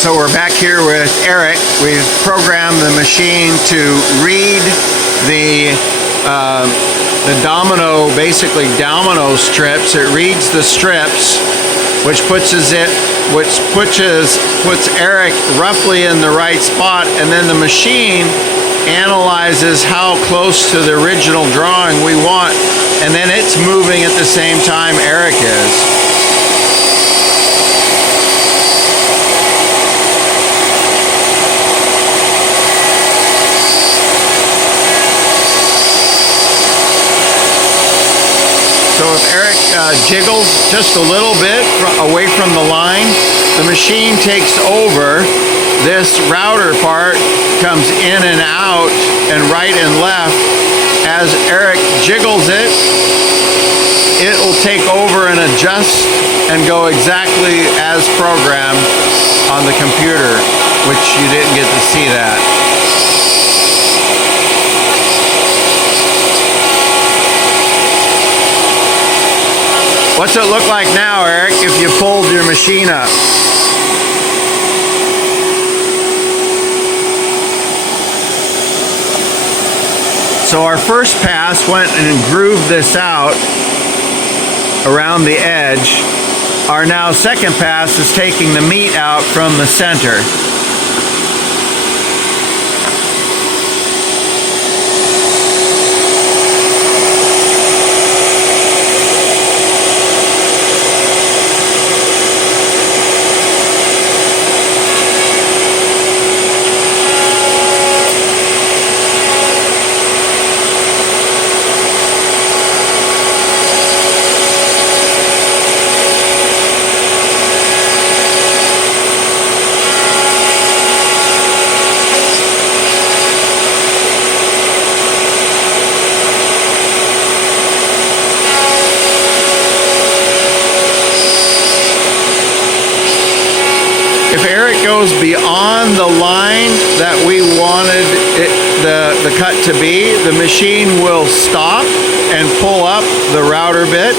So we're back here with Eric. We've programmed the machine to read the basically domino strips. It reads the strips, which puts Eric roughly in the right spot, and then the machine analyzes how close to the original drawing we want, and then it's moving at the same time Eric is. So if Eric jiggles just a little bit away from the line, the machine takes over. This router part comes in and out and right and left. As Eric jiggles it, it will take over and adjust and go exactly as programmed on the computer, which you didn't get to see that. What's it look like now, Eric, if you pulled your machine up? So our first pass went and grooved this out around the edge. Our now second pass is taking the meat out from the center. If Eric goes beyond the line that we wanted the cut to be, the machine will stop and pull up the router bit.